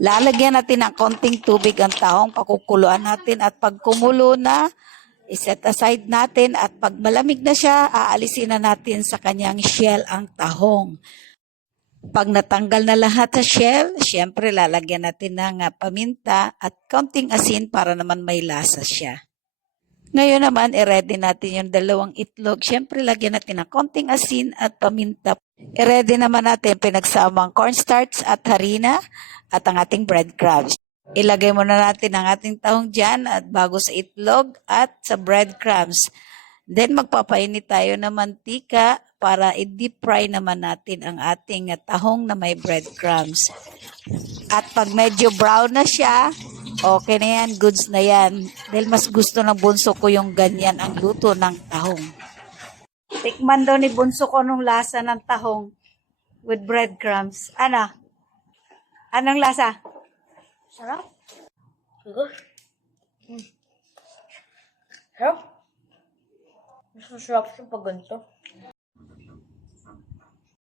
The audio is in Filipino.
Lalagyan natin ng konting tubig ang tahong, pakukuluan natin at pag kumulo na, iset aside natin at pag malamig na siya, aalisin na natin sa kanyang shell ang tahong. Pag natanggal na lahat sa shell, syempre lalagyan natin ng paminta at konting asin para naman may lasa siya. Ngayon naman, i-ready natin yung dalawang itlog. Syempre, lagyan natin ng konting asin at paminta. I-ready naman natin pinagsamang cornstarch at harina at ang ating breadcrumbs. Ilagay muna natin ang ating tahong dyan at bago sa itlog at sa breadcrumbs. Then magpapainit tayo ng mantika para i-deep fry naman natin ang ating tahong na may breadcrumbs. At pag medyo brown na siya, okay na yan, goods na yan. Dahil mas gusto ng bunso ko yung ganyan ang luto ng tahong. Tikman daw ni bunso ko nung lasa ng tahong with breadcrumbs. Ano? Anong lasa? Sarap. Siguro. Sarap. Mas masarap siya pag ganito.